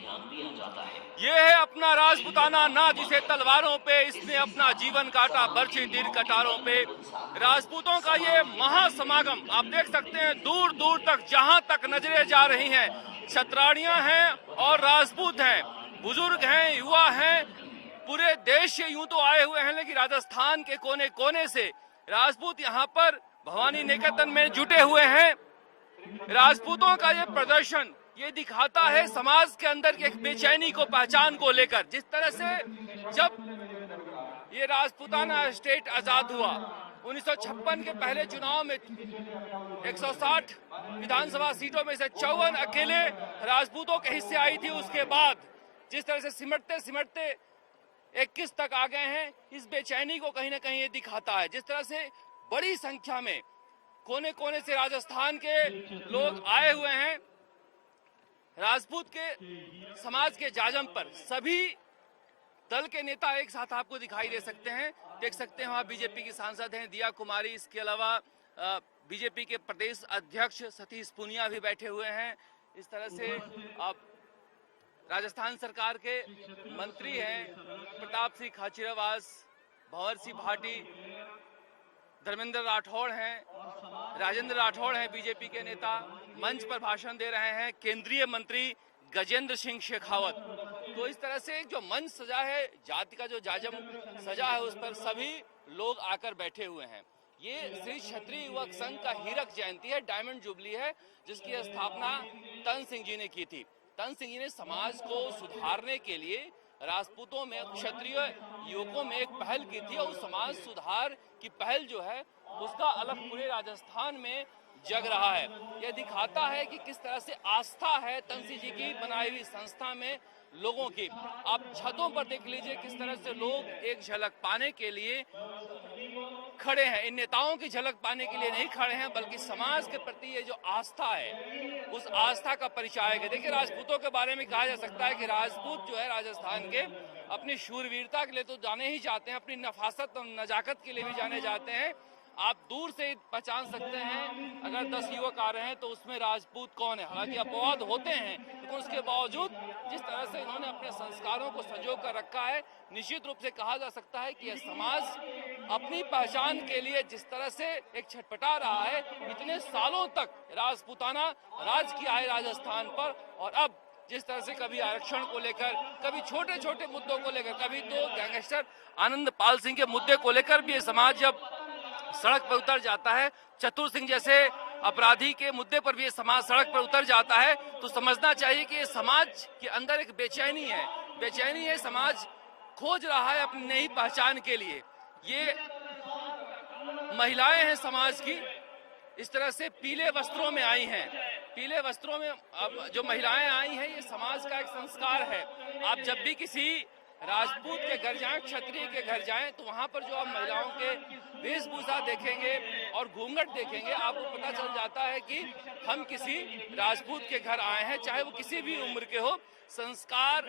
ध्यान दिया जाता है। ये है अपना राजपूताना नाच, जिसे तलवारों पे इसने अपना जीवन काटा, बरछी तीर कटारों पे। राजपूतों का ये महासमागम आप देख सकते हैं, दूर दूर तक जहां तक नजरें जा रही हैं, क्षत्राणियां हैं और राजपूत हैं, बुजुर्ग हैं, युवा हैं, पूरे देश से यूं तो आए हुए हैं, लेकिन राजस्थान के कोने कोने से राजपूत यहाँ पर भवानी निकेतन में जुटे हुए हैं। राजपूतों का ये प्रदर्शन ये दिखाता है समाज के अंदर की एक बेचैनी को, पहचान को लेकर। जिस तरह से जब ये राजपूताना स्टेट आजाद हुआ, 1956 के पहले चुनाव में 160 विधानसभा सीटों में से 54 अकेले राजपूतों के हिस्से आई थी। उसके बाद जिस तरह से सिमटते सिमटते 21 तक आ गए हैं, इस बेचैनी को कहीं ना कहीं ये दिखाता है। जिस तरह से बड़ी संख्या में कोने कोने से राजस्थान के लोग आए हुए हैं, राजपूत के समाज के जाजम पर सभी दल के नेता एक साथ आपको दिखाई दे सकते हैं। देख सकते हैं वहाँ बीजेपी की सांसद हैं दिया कुमारी, इसके अलावा बीजेपी के प्रदेश अध्यक्ष सतीश पूनिया भी बैठे हुए हैं। इस तरह से आप राजस्थान सरकार के मंत्री हैं प्रताप सिंह खाचरियावास, भंवर सिंह भाटी, धर्मेंद्र राठौड़ हैं, राजेंद्र राठौड़ हैं बीजेपी के नेता, मंच पर भाषण दे रहे हैं केंद्रीय मंत्री गजेंद्र सिंह शेखावत। तो इस तरह से जो मंच सजा है, जाति का जो जाजम सजा है, उस पर सभी लोग आकर बैठे हुए हैं। ये श्री क्षत्रिय युवक संघ का हीरक जयंती है, डायमंड जुबली है, जिसकी स्थापना तन सिंह जी ने की थी। तन सिंह जी ने समाज को सुधारने के लिए राजपूतों में, क्षत्रिय युवकों में एक पहल की थी, और समाज सुधार की पहल जो है उसका अलग पूरे राजस्थान में जग रहा है। यह दिखाता है कि किस तरह से आस्था है तन सिंह जी की बनाई हुई संस्था में लोगों की। आप छतों पर देख लीजिए किस तरह से लोग एक झलक पाने के लिए खड़े हैं। इन नेताओं की झलक पाने के लिए नहीं खड़े हैं, बल्कि समाज के प्रति ये जो आस्था है, उस आस्था का परिचायक है। देखिए, राजपूतों के बारे में कहा जा सकता है कि राजपूत जो है राजस्थान के अपनी शूरवीरता के लिए तो जाने ही जाते हैं, अपनी नफासत और नजाकत के लिए भी जाने जाते हैं। आप दूर से पहचान सकते हैं, अगर 10 युवक आ रहे हैं तो उसमें राजपूत कौन है। हालांकि अपवाद होते हैं, लेकिन उसके बावजूद जिस तरह से इन्होंने अपने संस्कारों को संजो कर रखा है, निश्चित रूप से कहा जा सकता है कि यह समाज अपनी पहचान के लिए जिस तरह से एक छटपटा रहा है, इतने सालों तक राजपूताना राज किया है राजस्थान पर, और अब जिस तरह से कभी आरक्षण को लेकर, कभी छोटे छोटे मुद्दों को लेकर, कभी तो गैंगस्टर आनंद पाल सिंह के मुद्दे को लेकर भी ये समाज जब सड़क पर उतर जाता है, चतुर सिंह जैसे अपराधी के मुद्दे पर भी ये समाज सड़क पर उतर जाता है, तो समझना चाहिए कि ये समाज के अंदर एक बेचैनी है। बेचैनी है, समाज खोज रहा है अपनी नई पहचान के लिए। ये महिलाएं हैं समाज की, इस तरह से पीले वस्त्रों में आई हैं। पीले वस्त्रों में अब जो महिलाएं आई हैं, ये समाज का एक संस्कार है। आप जब भी किसी राजपूत के घर जाएं, क्षत्रिय के घर जाएं, तो वहां पर जो आप महिलाओं के वेशभूषा देखेंगे और घूंघट देखेंगे, आपको पता चल जाता है कि हम किसी राजपूत के घर आए हैं, चाहे वो किसी भी उम्र के हो। संस्कार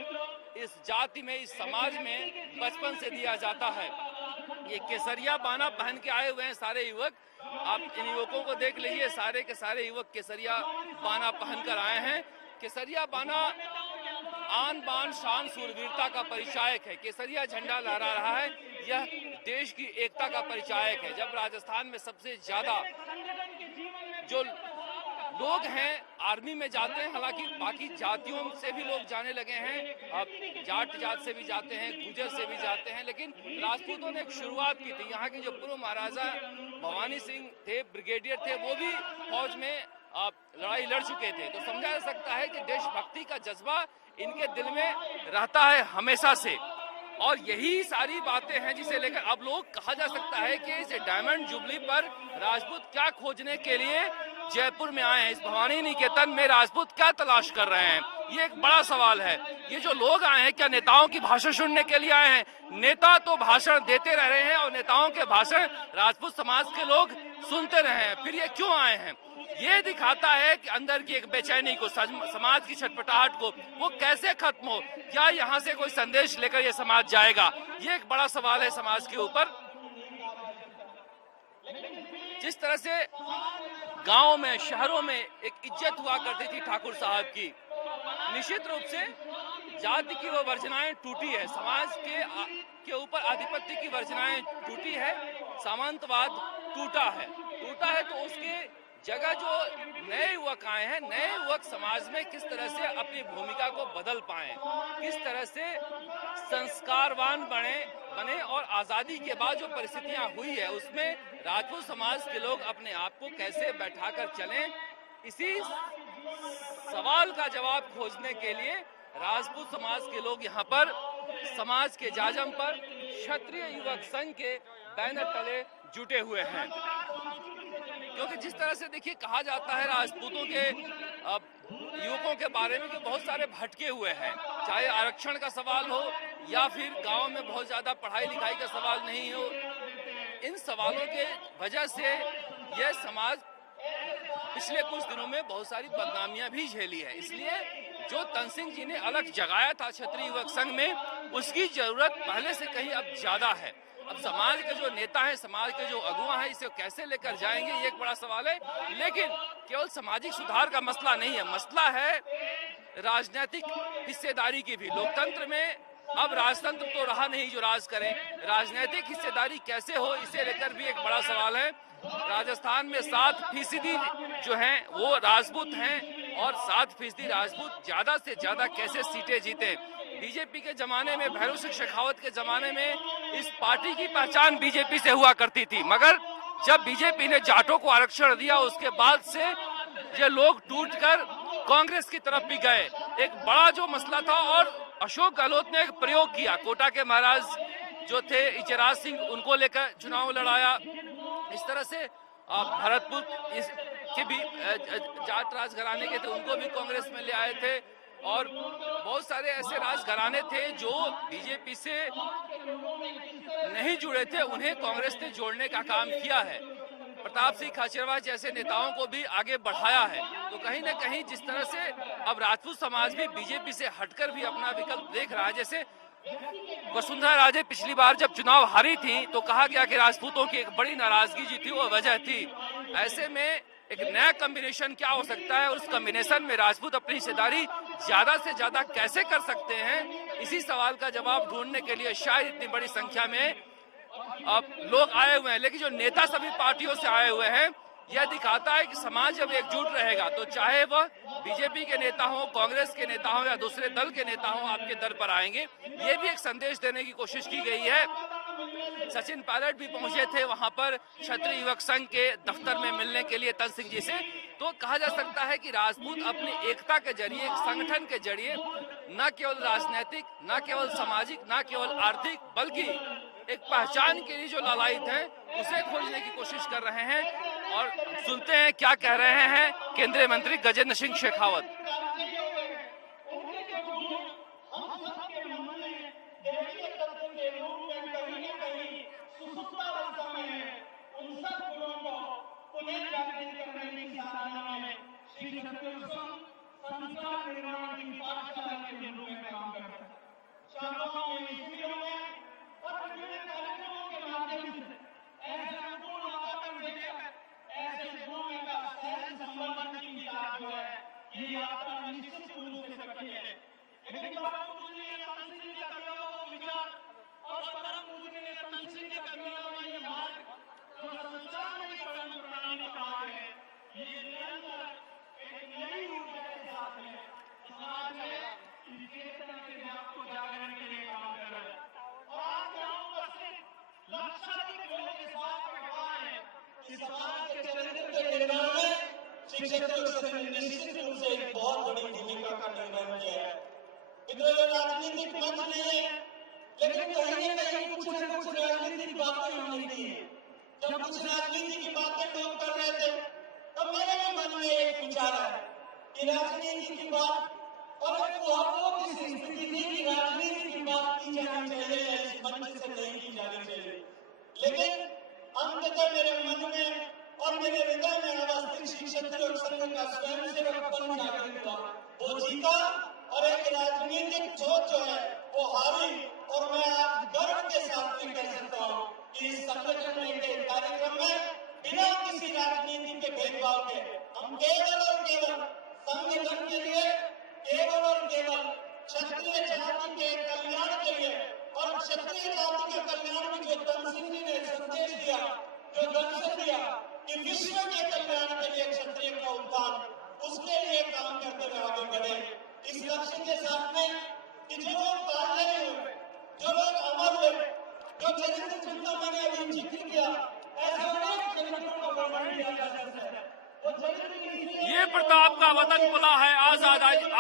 इस जाति में, इस समाज में बचपन से दिया जाता है। ये केसरिया बाना पहन के आए हुए हैं सारे युवक। आप इन युवकों को देख लीजिए, सारे के सारे युवक केसरिया बाना पहनकर आए हैं। केसरिया बाना आन बान शान सूरवीरता का परिचायक है। केसरिया झंडा लहरा रहा है, यह देश की एकता का परिचायक है। जब राजस्थान में सबसे ज्यादा जो लोग हैं आर्मी में जाते हैं, हालांकि बाकी जातियों से भी लोग जाने लगे हैं, अब जाट जात से भी जाते हैं, गुजर से भी जाते हैं, लेकिन राजपूतों ने एक शुरुआत की थी। यहाँ के जो पूर्व महाराजा भवानी सिंह थे, ब्रिगेडियर थे, वो भी फौज में लड़ाई लड़ चुके थे। तो समझा जा सकता है कि देशभक्ति का जज्बा इनके दिल में रहता है हमेशा से, और यही सारी बातें हैं जिसे लेकर अब लोग, कहा जा सकता है कि इस डायमंड जुबली पर राजपूत क्या खोजने के लिए जयपुर में आए हैं। इस भवानी निकेतन में राजपूत क्या तलाश कर रहे हैं, ये एक बड़ा सवाल है। ये जो लोग आए हैं, क्या नेताओं की भाषण सुनने के लिए आए हैं? नेता तो भाषण देते रह रहे हैं और नेताओं के भाषण राजपूत समाज के लोग सुनते रहे हैं, फिर ये क्यों आए हैं? ये दिखाता है कि अंदर की एक बेचैनी को, समाज की छटपटाहट को, वो कैसे खत्म हो। क्या यहाँ से कोई संदेश लेकर ये समाज जाएगा? ये एक बड़ा सवाल है समाज के ऊपर। जिस तरह से गांव में, शहरों में एक इज्जत हुआ करती थी ठाकुर साहब की, निश्चित रूप से जाति की वो वर्जनाएं टूटी है, समाज के ऊपर आधिपत्य की वर्जनाएं टूटी है, सामंतवाद टूटा है तो उसके जगह जो नए युवक आए हैं, नए युवक समाज में किस तरह से अपनी भूमिका को बदल पाए, किस तरह से संस्कारवान बने और आजादी के बाद जो परिस्थितियां हुई है उसमें राजपूत समाज के लोग अपने आप को कैसे बैठाकर चलें, इसी सवाल का जवाब खोजने के लिए राजपूत समाज के लोग यहाँ पर समाज के जाजम पर क्षत्रिय युवक संघ के बैनर तले जुटे हुए हैं। क्योंकि जिस तरह से देखिए कहा जाता है राजपूतों के युवकों के बारे में कि बहुत सारे भटके हुए हैं, चाहे आरक्षण का सवाल हो या फिर गांव में बहुत ज्यादा पढ़ाई लिखाई का सवाल नहीं हो, इन सवालों के वजह से यह समाज पिछले कुछ दिनों में बहुत सारी बदनामियां भी झेली है। इसलिए जो तनसिंह जी ने अलग जगाया था क्षत्रिय युवक संघ में, उसकी जरूरत पहले से कहीं अब ज्यादा है। अब समाज के जो नेता हैं, समाज के जो अगुआ हैं, इसे कैसे लेकर जाएंगे ये एक बड़ा सवाल है। लेकिन केवल सामाजिक सुधार का मसला नहीं है, मसला है राजनीतिक हिस्सेदारी की भी। लोकतंत्र में अब राजतंत्र तो रहा नहीं जो राज करे, राजनीतिक हिस्सेदारी कैसे हो इसे लेकर भी एक बड़ा सवाल है। राजस्थान में 7% जो हैं वो राजपूत हैं और 7% राजपूत ज्यादा से ज्यादा कैसे सीटें जीते। बीजेपी के जमाने में, भैरव सिंह शेखावत के जमाने में इस पार्टी की पहचान बीजेपी से हुआ करती थी, मगर जब बीजेपी ने जाटों को आरक्षण दिया उसके बाद से ये लोग टूटकर कांग्रेस की तरफ भी गए। एक बड़ा जो मसला था और अशोक गहलोत ने एक प्रयोग किया, कोटा के महाराज जो थे इचराज सिंह, उनको लेकर चुनाव लड़ाया। इस तरह से भरतपुर के भी जाट राजघराने के थे, उनको भी कांग्रेस में ले आए थे और बहुत सारे ऐसे राजघराने थे जो बीजेपी से नहीं जुड़े थे, उन्हें कांग्रेस ने जोड़ने का काम किया है। प्रताप सिंह खाचरवाल जैसे नेताओं को भी आगे बढ़ाया है। तो कहीं ना कहीं जिस तरह से अब राजपूत समाज भी बीजेपी से हटकर भी अपना विकल्प देख रहा है, जैसे वसुंधरा राजे पिछली बार जब चुनाव हारी थी तो कहा गया कि राजपूतों की एक बड़ी नाराजगी जी थी, वो वजह थी। ऐसे में एक नया कॉम्बिनेशन क्या हो सकता है और उस कॉम्बिनेशन में राजपूत अपनी हिस्सेदारी ज्यादा से ज्यादा कैसे कर सकते हैं, इसी सवाल का जवाब ढूंढने के लिए शायद इतनी बड़ी संख्या में अब लोग आए हुए हैं। लेकिन जो नेता सभी पार्टियों से आए हुए हैं, यह दिखाता है कि समाज जब एकजुट रहेगा तो चाहे वह बीजेपी के नेता हो, कांग्रेस के नेता हो या दूसरे दल के नेता हो, आपके दर पर आएंगे। ये भी एक संदेश देने की कोशिश की गई है। सचिन पायलट भी पहुंचे थे वहां पर क्षत्रिय युवक संघ के दफ्तर में मिलने के लिए तनसिंह जी से। तो कहा जा सकता है कि राजपूत अपनी एकता के जरिए, एक संगठन के जरिए, न केवल राजनीतिक, न केवल सामाजिक, न केवल आर्थिक, बल्कि एक पहचान के लिए जो लालायित है उसे खोजने की कोशिश कर रहे हैं। और सुनते हैं क्या कह रहे हैं केंद्रीय मंत्री गजेंद्र सिंह शेखावत। निश्चित रूप से एक बहुत बड़ी भूमिका का निर्वहन किया है। इधर राजनीतिक मंच नहीं है, लेकिन कहीं न कहीं कुछ न कुछ राजनीतिक बातें हो रही है। जब कुछ राजनीति की बातें लोग कर रहे थे, तब मेरे मन में एक विचार है कि राजनीति की बात और किसी स्थिति की राजनीति की बात की जानी चाहिए, इस मंच से नहीं की जानी चाहिए। लेकिन अंततः मेरे मन में और मेरे हृदय में अवस्थित क्षत्रिय संघ का स्वयंसेवकपन जागृत हुआ, वो जीता और एक राजनीतिक सोच जो है वो हारी। और मैं आज गर्व के साथ कह सकता हूँ कि इस संगठन के कार्यक्रम में बिना किसी राजनीति के भेदभाव के हम केवल और केवल संगठन के लिए, केवल और केवल क्षत्रिय जाति के कल्याण के लिए और क्षत्रिय जाति के कल्याण में जो धन सिंह जी ने संदेश दिया, जो दर्शन दिया कि विश्व के कल्याण के लिए क्षत्रिय का उत्थान, उसके लिए काम करते हुए आगे बढ़े। इस लक्ष्य के साथ में कि जो लोग कार्य हुए, जो लोग अमर हुए, जो चरित्र जिनका मैंने अभी जिक्र किया, ऐसे अनेक चरित्रों का वर्णन किया जा सकता है। वो चरित्र ये प्रताप का वतन खुला है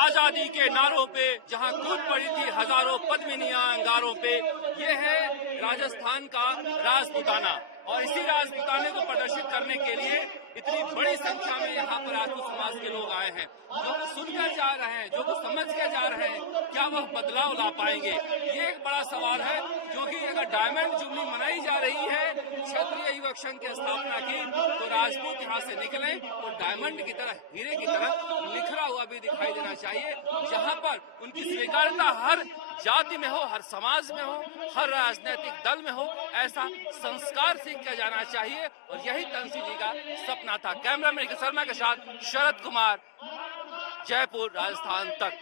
आजादी के नारों पे, जहां कूद पड़ी थी हजारों पद्मिनियां अंगारों पे। ये है राजस्थान का राजपूताना, और इसी राजपूताने को प्रदर्शित करने के लिए इतनी बड़ी संख्या में यहाँ पर राजपूत समाज के लोग आए हैं। जो कुछ सुनकर जा रहे हैं, जो कुछ समझ कर जा रहे हैं, क्या वह बदलाव ला पाएंगे, ये एक बड़ा सवाल है। क्योंकि अगर डायमंड जुबली मनाई जा रही है, क्षेत्रीय युवक संघ की स्थापना की, तो राजपूत यहाँ से निकले और डायमंड की तरह, हीरे की तरह निखरा हुआ भी दिखाई देना चाहिए, जहाँ पर उनकी स्वीकार्यता हर जाति में हो, हर समाज में हो, हर राजनीतिक दल में हो। ऐसा संस्कार सीखा जाना चाहिए, और यही तनसिंह जी का सपना था। कैमरामैन शर्मा के साथ शरद कुमार, जयपुर, राजस्थान तक।